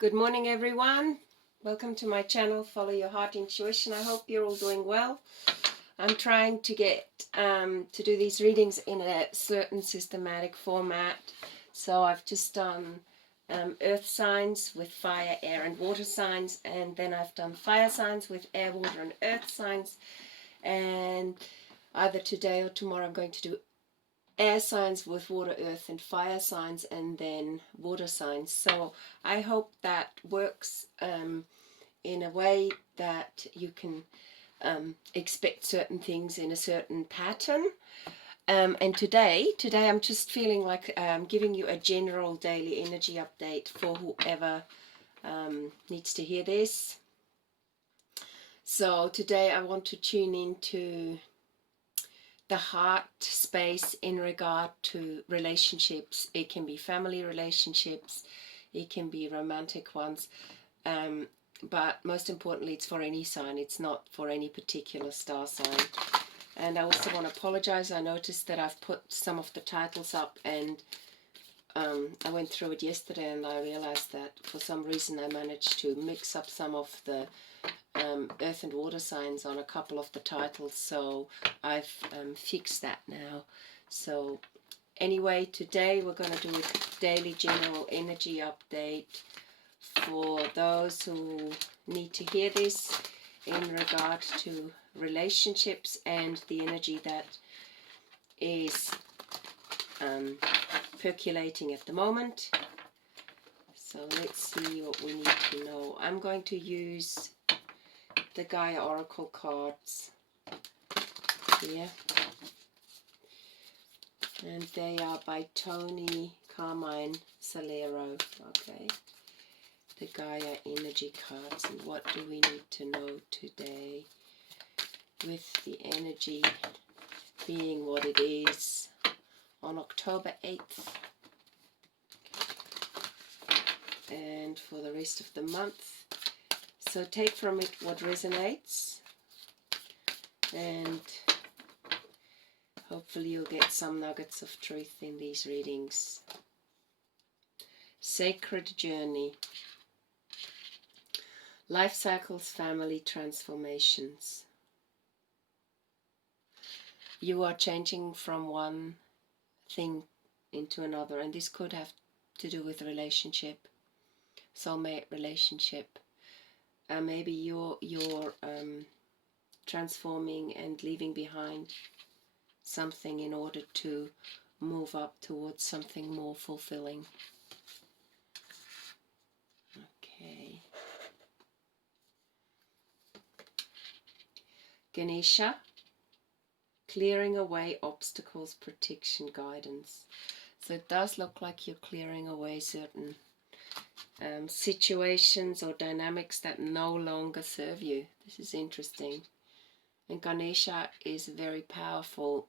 Good morning, everyone. Welcome to my channel, Follow Your Heart Intuition. I hope you're all doing well. I'm trying to get to do these readings in a certain systematic format. So I've just done earth signs with fire, air, and water signs, and then I've done fire signs with air, water, and earth signs. And either today or tomorrow I'm going to do air signs with water, earth, and fire signs, and then water signs. So I hope that works in a way that you can expect certain things in a certain pattern. And today I'm just feeling like giving you a general daily energy update for whoever needs to hear this. So today I want to tune into the heart space in regard to relationships. It can be family relationships, it can be romantic ones, but most importantly it's for any sign. It's not for any particular star sign. And I also want to apologize. I noticed that I've put some of the titles up, and I went through it yesterday and I realized that for some reason I managed to mix up some of the earth and water signs on a couple of the titles, so I've fixed that now. So anyway, today we're going to do a daily general energy update for those who need to hear this in regard to relationships and the energy that is percolating at the moment. So let's see what we need to know. I'm going to use the Gaia Oracle cards here, and they are by Tony Carmine Solero. Okay, the Gaia energy cards. And what do we need to know today, with the energy being what it is on October 8th and for the rest of the month. So take from it what resonates, and hopefully you'll get some nuggets of truth in these readings. Sacred journey. Life cycles, family transformations. You are changing from one thing into another, and this could have to do with a relationship, soulmate relationship. Maybe you're transforming and leaving behind something in order to move up towards something more fulfilling. Okay. Ganesha, clearing away obstacles, protection, guidance. So it does look like you're clearing away certain situations or dynamics that no longer serve you. This is interesting. And Ganesha is a very powerful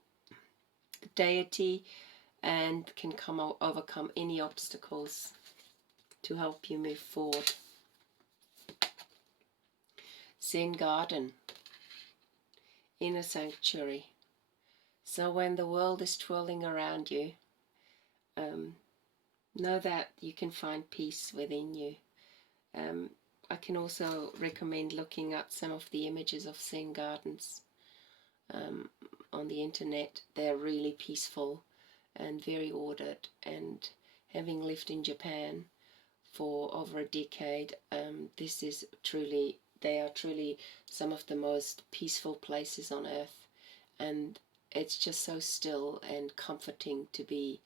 deity and can overcome any obstacles to help you move forward. Zen garden, inner sanctuary. So when the world is twirling around you, know that you can find peace within you. I can also recommend looking at some of the images of Zen gardens on the internet. They're really peaceful and very ordered, and having lived in Japan for over a decade, they are truly some of the most peaceful places on earth, and it's just so still and comforting to be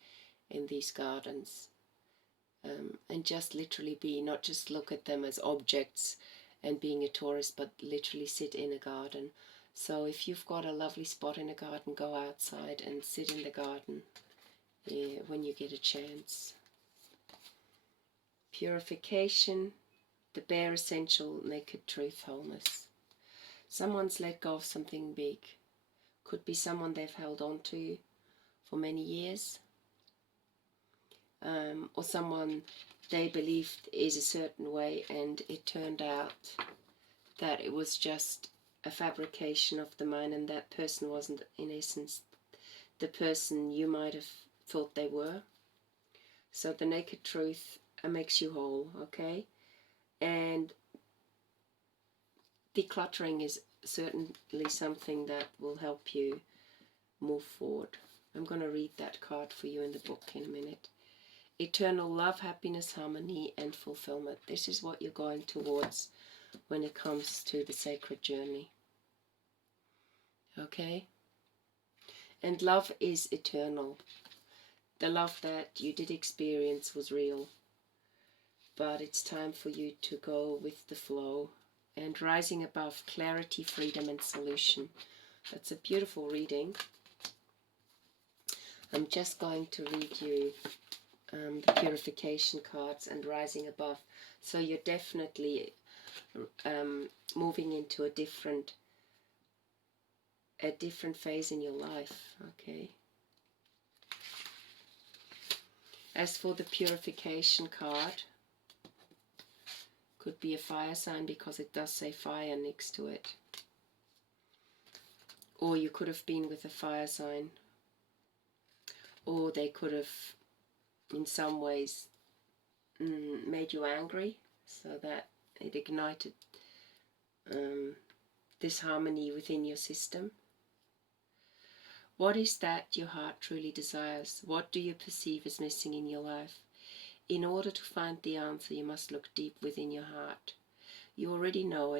in these gardens. And just literally be, not just look at them as objects and being a tourist, but literally sit in a garden. So if you've got a lovely spot in a garden, go outside and sit in the garden when you get a chance. Purification, the bare essential, naked truth, wholeness. Someone's let go of something big. Could be someone they've held on to for many years. Or someone they believed is a certain way, and it turned out that it was just a fabrication of the mind, and that person wasn't in essence the person you might have thought they were. So the naked truth makes you whole, okay? And decluttering is certainly something that will help you move forward. I'm going to read that card for you in the book in a minute. Eternal love, happiness, harmony, and fulfillment. This is what you're going towards when it comes to the sacred journey. Okay? And love is eternal. The love that you did experience was real. But it's time for you to go with the flow and rising above clarity, freedom, and solution. That's a beautiful reading. I'm just going to read you the purification cards and rising above. So you're definitely moving into a different phase in your life. Okay. As for the purification card, could be a fire sign because it does say fire next to it. Or you could have been with a fire sign. Or they could have, in some ways, made you angry, so that it ignited disharmony within your system. What is that your heart truly desires? What do you perceive as missing in your life? In order to find the answer, you must look deep within your heart. You already know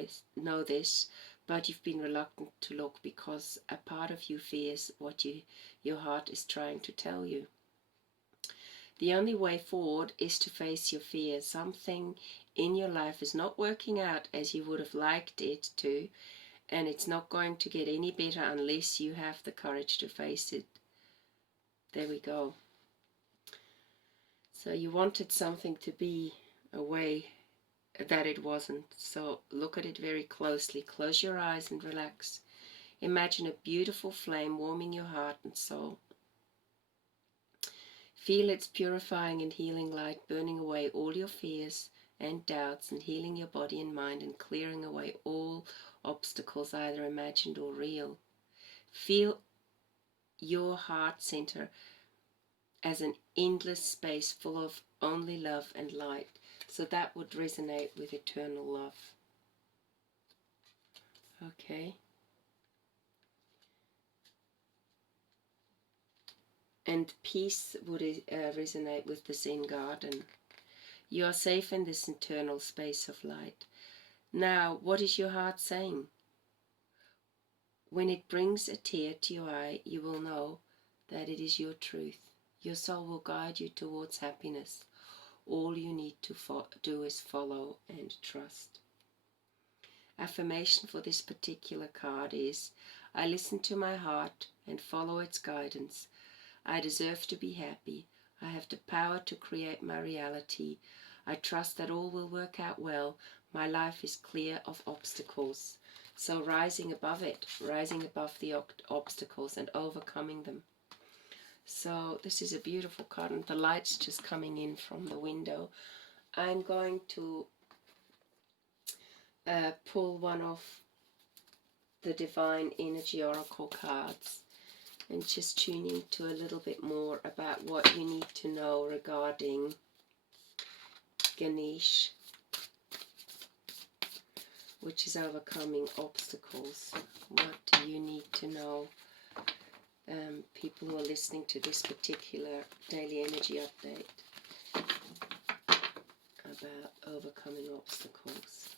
this, but you've been reluctant to look because a part of you fears what your heart is trying to tell you. The only way forward is to face your fears. Something in your life is not working out as you would have liked it to, and it's not going to get any better unless you have the courage to face it. There we go. So you wanted something to be a way that it wasn't. So look at it very closely. Close your eyes and relax. Imagine a beautiful flame warming your heart and soul. Feel its purifying and healing light burning away all your fears and doubts and healing your body and mind and clearing away all obstacles, either imagined or real. Feel your heart center as an endless space full of only love and light. So that would resonate with eternal love. Okay. And peace would resonate with the Zen garden. You are safe in this eternal space of light. Now, what is your heart saying? When it brings a tear to your eye, you will know that it is your truth. Your soul will guide you towards happiness. All you need to do is follow and trust. Affirmation for this particular card is, I listen to my heart and follow its guidance. I deserve to be happy. I have the power to create my reality. I trust that all will work out well. My life is clear of obstacles. So rising above it, rising above the obstacles and overcoming them. So this is a beautiful card, and the light's just coming in from the window. I'm going to pull one of the Divine Energy Oracle cards and just tune into a little bit more about what you need to know regarding Ganesh, which is overcoming obstacles. What do you need to know? People who are listening to this particular daily energy update about overcoming obstacles.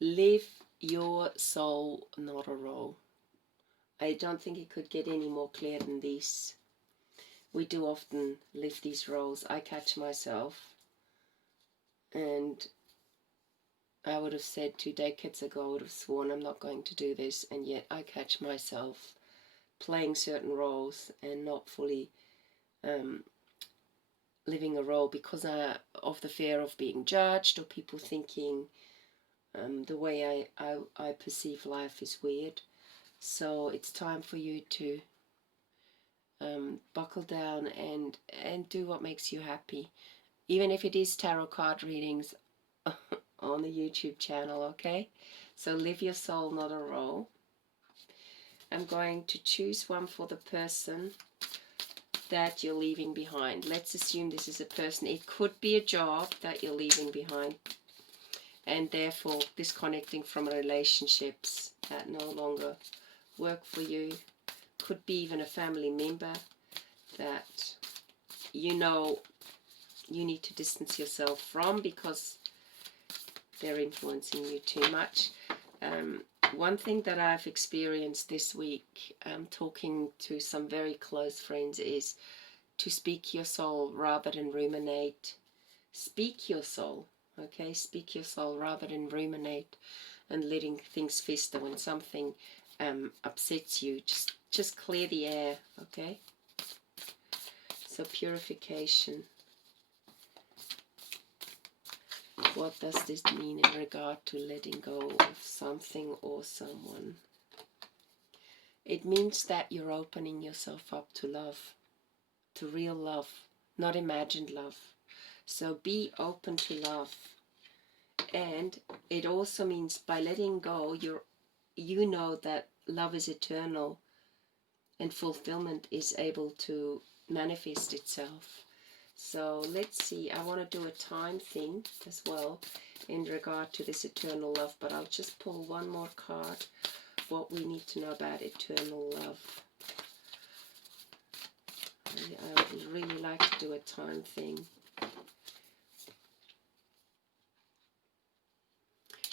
Live your soul, not a role. I don't think it could get any more clear than this. We do often live these roles. I catch myself, and I would have said 2 decades ago, I would have sworn I'm not going to do this, and yet I catch myself playing certain roles and not fully living a role because of the fear of being judged or people thinking the way I perceive life is weird. So it's time for you to buckle down and do what makes you happy, even if it is tarot card readings on the YouTube channel. Okay, so live your soul, not a role. I'm going to choose one for the person that you're leaving behind. Let's assume this is a person. It could be a job that you're leaving behind, and therefore disconnecting from relationships that no longer work for you. Could be even a family member that you know you need to distance yourself from because they're influencing you too much. One thing that I've experienced this week, talking to some very close friends, is to speak your soul rather than ruminate. Speak your soul, okay? Speak your soul rather than ruminate and letting things fester. When something upsets you, just clear the air, okay? So purification. What does this mean in regard to letting go of something or someone? It means that you're opening yourself up to love, to real love, not imagined love. So be open to love. And it also means by letting go, you know that love is eternal and fulfillment is able to manifest itself. So let's see, I want to do a time thing as well in regard to this eternal love, but I'll just pull one more card, what we need to know about eternal love. I would really like to do a time thing.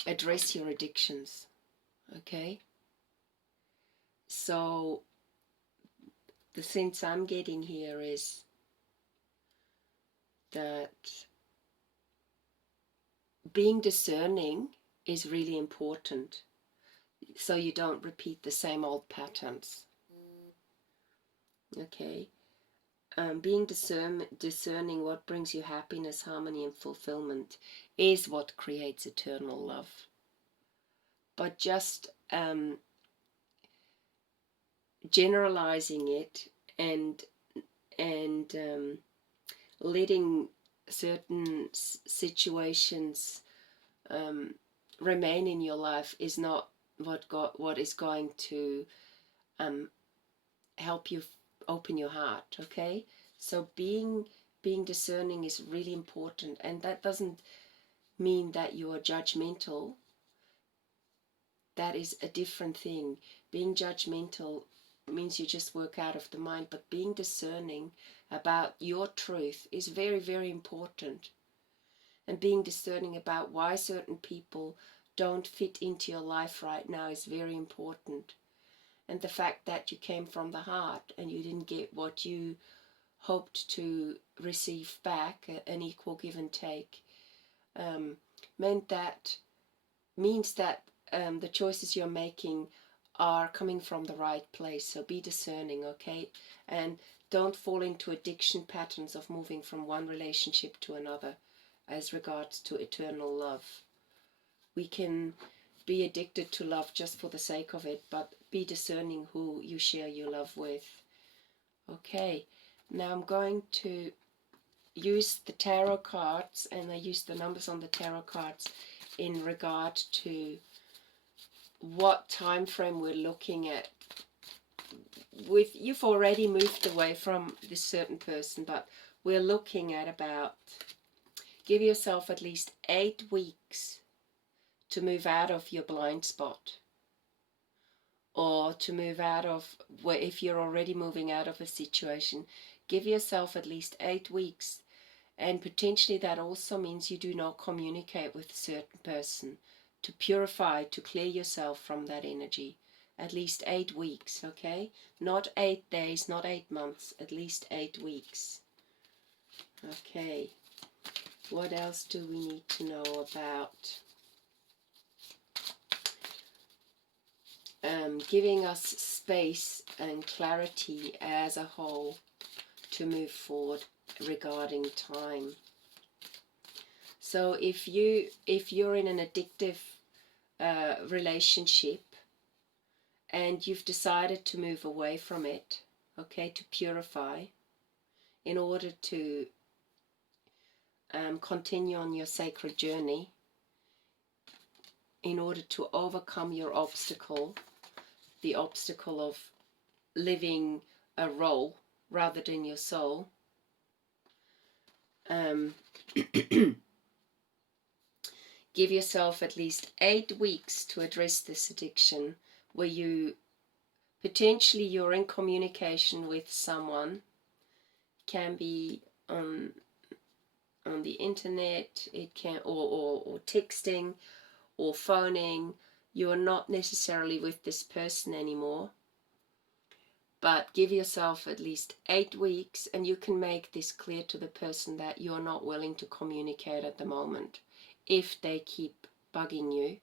Address your addictions, okay? So the sense I'm getting here is that being discerning is really important, so you don't repeat the same old patterns, okay? Being discerning what brings you happiness, harmony and fulfillment is what creates eternal love. But just generalizing it and letting certain situations remain in your life is not what is going to help you open your heart, okay? So being discerning is really important, and that doesn't mean that you are judgmental. That is a different thing. Being judgmental means you just work out of the mind, but being discerning about your truth is very, very important. And being discerning about why certain people don't fit into your life right now is very important. And the fact that you came from the heart and you didn't get what you hoped to receive back, an equal give and take, means that the choices you're making are coming from the right place. So be discerning, okay? And don't fall into addiction patterns of moving from one relationship to another as regards to eternal love. We can be addicted to love just for the sake of it, but be discerning who you share your love with. Okay, now I'm going to use the tarot cards, and I use the numbers on the tarot cards in regard to what time frame we're looking at. You've already moved away from this certain person, but we're looking at about, give yourself at least 8 weeks to move out of your blind spot, or to move out of, if you're already moving out of a situation, give yourself at least 8 weeks. And potentially that also means you do not communicate with a certain person, to purify, to clear yourself from that energy. At least 8 weeks, okay? Not 8 days, not 8 months, at least 8 weeks. Okay, what else do we need to know about? Giving us space and clarity as a whole to move forward regarding time. So if you're in an addictive relationship and you've decided to move away from it, okay, to purify, in order to continue on your sacred journey, in order to overcome your obstacle, the obstacle of living a role, rather than your soul. Give yourself at least 8 weeks to address this addiction, where you potentially you're in communication with someone. Can be on the internet, it can or texting or phoning. You are not necessarily with this person anymore, but give yourself at least 8 weeks, and you can make this clear to the person that you're not willing to communicate at the moment if they keep bugging you,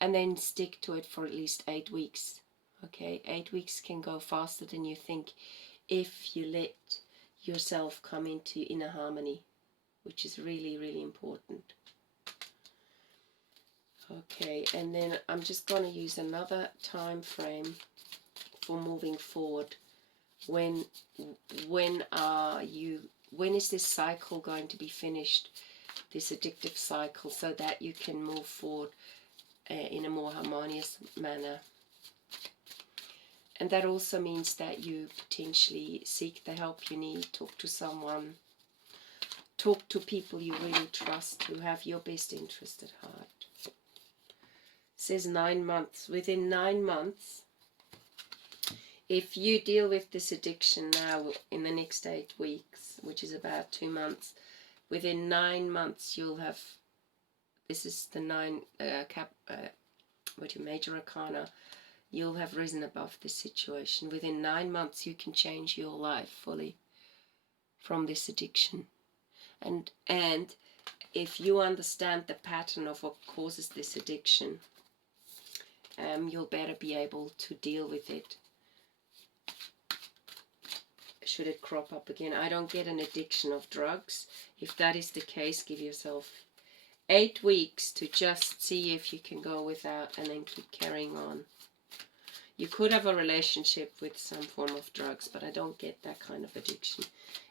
and then stick to it for at least 8 weeks. Okay, 8 weeks can go faster than you think if you let yourself come into inner harmony, which is really, really important. Okay, and then I'm just going to use another time frame for moving forward. When is this cycle going to be finished, this addictive cycle, so that you can move forward in a more harmonious manner? And that also means that you potentially seek the help you need, talk to someone, talk to people you really trust, who have your best interest at heart. It says 9 months. Within 9 months, if you deal with this addiction now in the next 8 weeks, which is about 2 months, within 9 months you'll have, this is the major arcana, you'll have risen above this situation. Within 9 months you can change your life fully from this addiction. And if you understand the pattern of what causes this addiction, you'll better be able to deal with it should it crop up again. I don't get an addiction of drugs. If that is the case, give yourself 8 weeks to just see if you can go without, and then keep carrying on. You could have a relationship with some form of drugs, but I don't get that kind of addiction.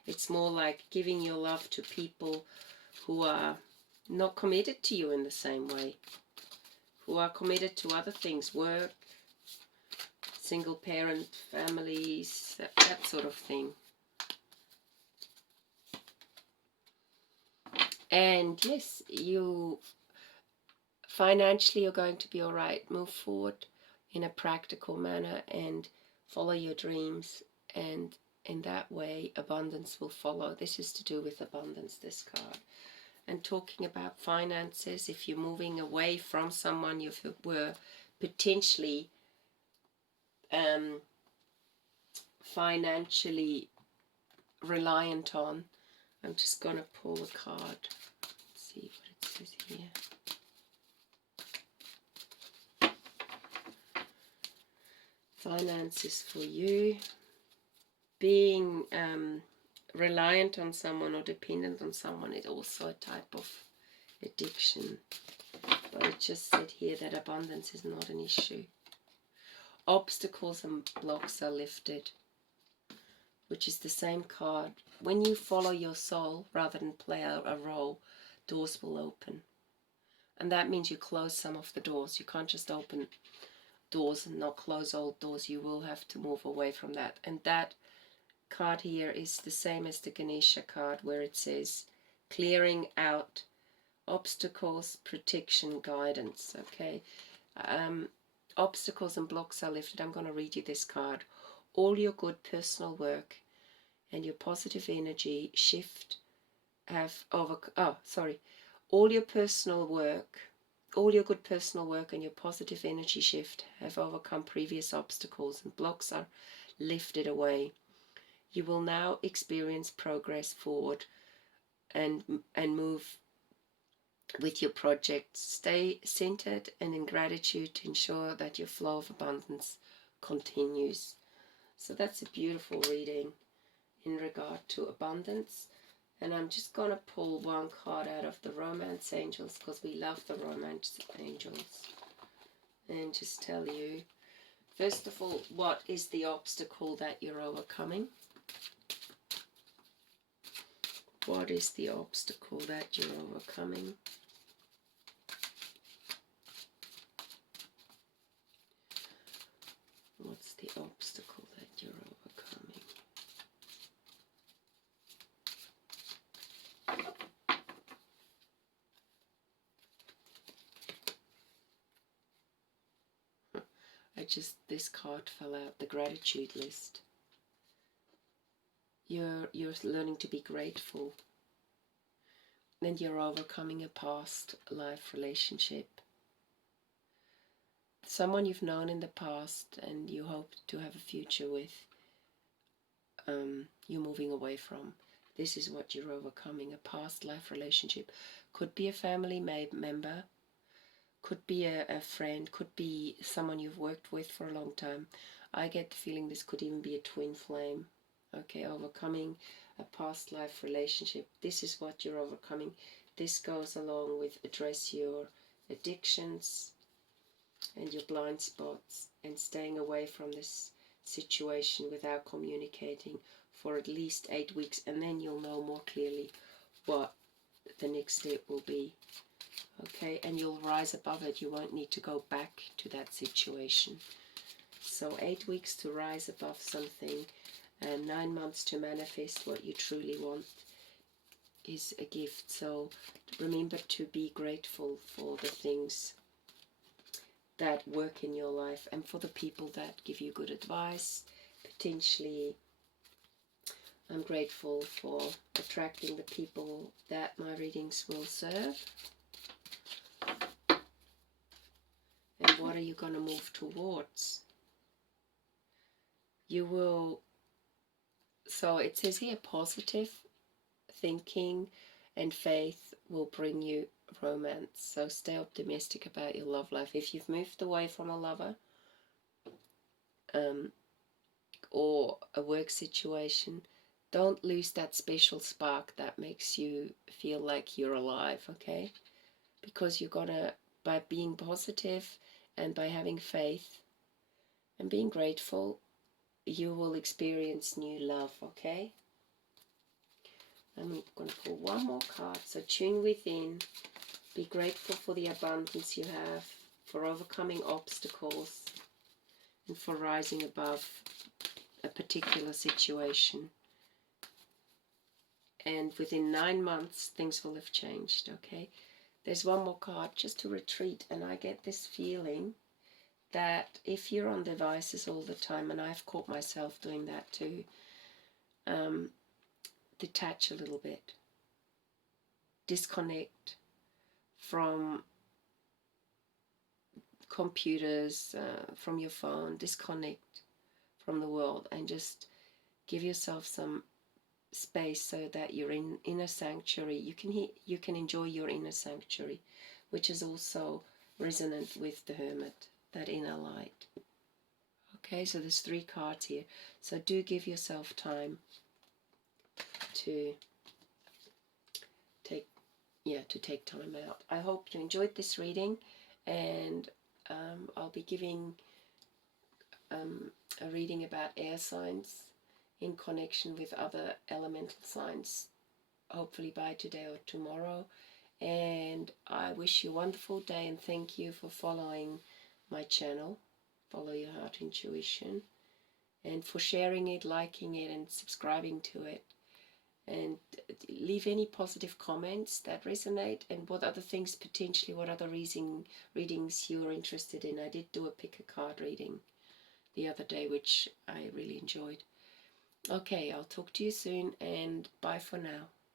It's more like giving your love to people who are not committed to you in the same way, who are committed to other things, work, single parent families, that sort of thing. And yes, you financially you're going to be all right. Move forward in a practical manner and follow your dreams, and in that way abundance will follow. This is to do with abundance, this card. And talking about finances, if you're moving away from someone you were potentially financially reliant on, I'm just going to pull a card. Let's see what it says here. Finances for you. Being reliant on someone or dependent on someone is also a type of addiction. But it just said here that abundance is not an issue. Obstacles and blocks are lifted, which is the same card. When you follow your soul rather than play a role, doors will open. And that means you close some of the doors. You can't just open doors and not close old doors. You will have to move away from that. And that card here is the same as the Ganesha card, where it says clearing out obstacles, protection, guidance. Okay, obstacles and blocks are lifted. I'm going to read you this card. All your good personal work and your positive energy shift have all your personal work, all your good personal work and your positive energy shift have overcome previous obstacles, and blocks are lifted away. You will now experience progress forward and move with your project. Stay centered and in gratitude to ensure that your flow of abundance continues. So that's a beautiful reading in regard to abundance. And I'm just going to pull one card out of the Romance Angels, because we love the Romance Angels, and just tell you, first of all, what is the obstacle that you're overcoming? What is the obstacle that you're overcoming? What's the obstacle that you're overcoming? this card fell out, the gratitude list. You're learning to be grateful, and you're overcoming a past life relationship. Someone you've known in the past and you hope to have a future with, you're moving away from. This is what you're overcoming, a past life relationship. Could be a family member, could be a friend, could be someone you've worked with for a long time. I get the feeling this could even be a twin flame. Okay, overcoming a past life relationship. This is what you're overcoming. This goes along with address your addictions and your blind spots and staying away from this situation without communicating for at least 8 weeks, and then you'll know more clearly what the next step will be. Okay, and you'll rise above it. You won't need to go back to that situation. So 8 weeks to rise above something, and 9 months to manifest what you truly want is a gift. So remember to be grateful for the things that work in your life and for the people that give you good advice. Potentially, I'm grateful for attracting the people that my readings will serve. And what are you going to move towards? You will, so it says here, positive thinking and faith will bring you romance. So stay optimistic about your love life. If you've moved away from a lover or a work situation, don't lose that special spark that makes you feel like you're alive, okay? Because you're gonna, by being positive and by having faith and being grateful, you will experience new love, okay? I'm going to pull one more card. So tune within. Be grateful for the abundance you have, for overcoming obstacles, and for rising above a particular situation. And within 9 months, things will have changed, okay? There's one more card, just to retreat, and I get this feeling that if you're on devices all the time, and I've caught myself doing that too, detach a little bit. Disconnect from computers, from your phone. Disconnect from the world and just give yourself some space so that you're in inner sanctuary. You can enjoy your inner sanctuary, which is also resonant with the Hermit, that inner light. Okay, so there's 3 cards here. So do give yourself time to take time out. I hope you enjoyed this reading, and I'll be giving a reading about air signs in connection with other elemental signs, hopefully by today or tomorrow. And I wish you a wonderful day, and thank you for following my channel, Follow Your Heart Intuition, and for sharing it, liking it, and subscribing to it. And leave any positive comments that resonate, and what other things potentially, what other readings you're interested in. I did do a pick a card reading the other day, which I really enjoyed. Okay, I'll talk to you soon, and bye for now.